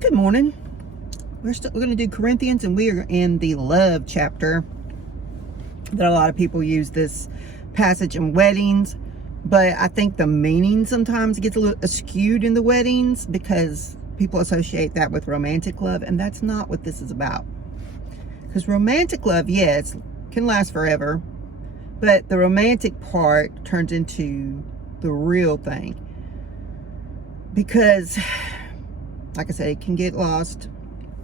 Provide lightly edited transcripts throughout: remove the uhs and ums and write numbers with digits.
Good morning. We're going to do Corinthians, and we are in the love chapter. That a lot of people use this passage in weddings, but I think the meaning sometimes gets a little skewed in the weddings because people associate that with romantic love, and that's not what this is about. Because romantic love, yes, can last forever, but the romantic part turns into the real thing. Because, like I said, it can get lost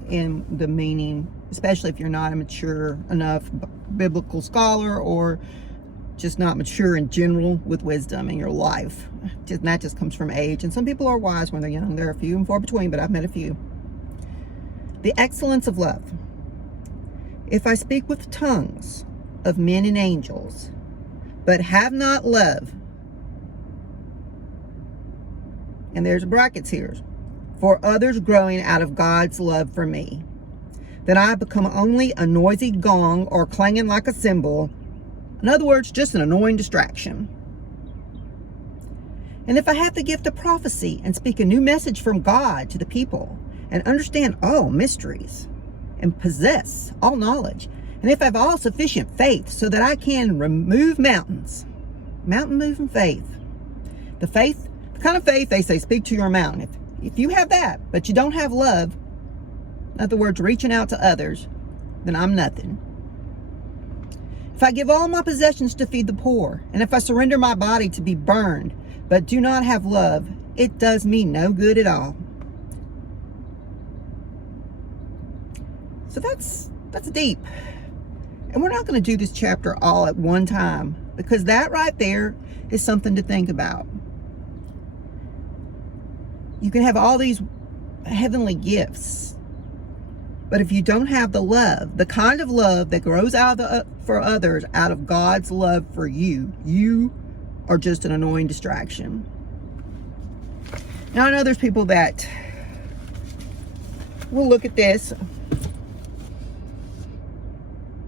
in the meaning, especially if you're not a mature enough biblical scholar or just not mature in general with wisdom in your life. That just comes from age. And some people are wise when they're young. There are few and far between, but I've met a few. The excellence of love. If I speak with tongues of men and angels, but have not love, and there's brackets here, for others growing out of God's love for me, then I become only a noisy gong or clanging like a cymbal. In other words, just an annoying distraction. And if I have the gift of prophecy and speak a new message from God to the people and understand all mysteries and possess all knowledge, and if I have all sufficient faith so that I can remove mountains, mountain moving faith, the kind of faith they say, speak to your mountain. If you have that, but you don't have love, in other words, reaching out to others, then I'm nothing. If I give all my possessions to feed the poor, and if I surrender my body to be burned, but do not have love, it does me no good at all. So that's deep. And we're not going to do this chapter all at one time, because that right there is something to think about. You can have all these heavenly gifts, but if you don't have the love, the kind of love that grows out of for others out of God's love for you, you are just an annoying distraction. Now, I know there's people that will look at this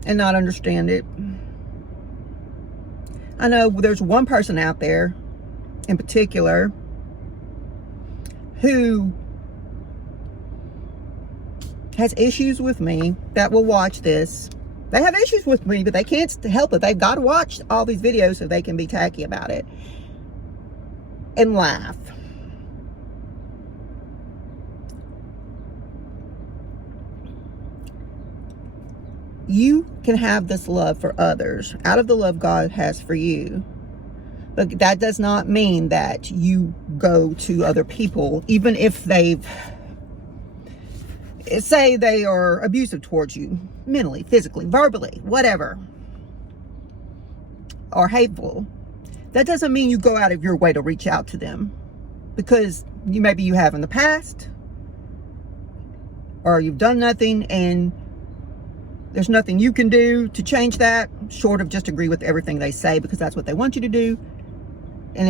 and not understand it. I know there's one person out there in particular who has issues with me that will watch this. They have issues with me, but they can't help it. They've got to watch all these videos so they can be tacky about it and laugh. You can have this love for others out of the love God has for you. But that does not mean that you go to other people, even if say they are abusive towards you, mentally, physically, verbally, whatever, or hateful. That doesn't mean you go out of your way to reach out to them, because maybe you have in the past, or you've done nothing, and there's nothing you can do to change that, short of just agree with everything they say, because that's what they want you to do. And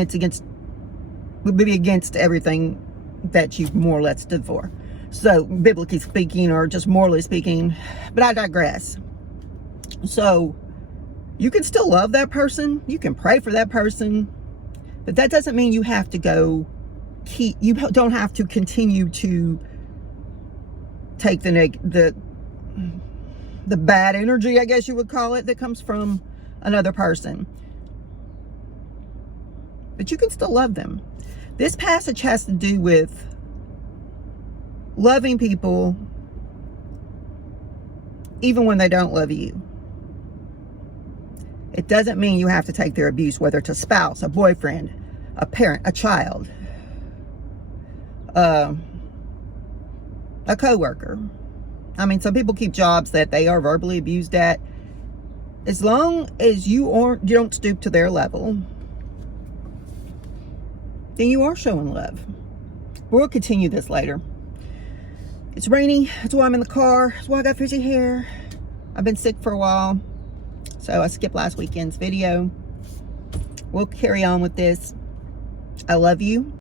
would be against everything that you more or less stood for. So, biblically speaking, or just morally speaking, but I digress. So, you can still love that person. You can pray for that person. But that doesn't mean you have to you don't have to continue to take the bad energy, I guess you would call it, that comes from another person. But you can still love them. This passage has to do with loving people even when they don't love you. It doesn't mean you have to take their abuse, whether it's a spouse, a boyfriend, a parent, a child, a coworker. I mean, some people keep jobs that they are verbally abused at. As long as you don't stoop to their level, then you are showing love. We'll continue this later. It's rainy. That's why I'm in the car. That's why I got frizzy hair. I've been sick for a while, so I skipped last weekend's video. We'll carry on with this. I love you.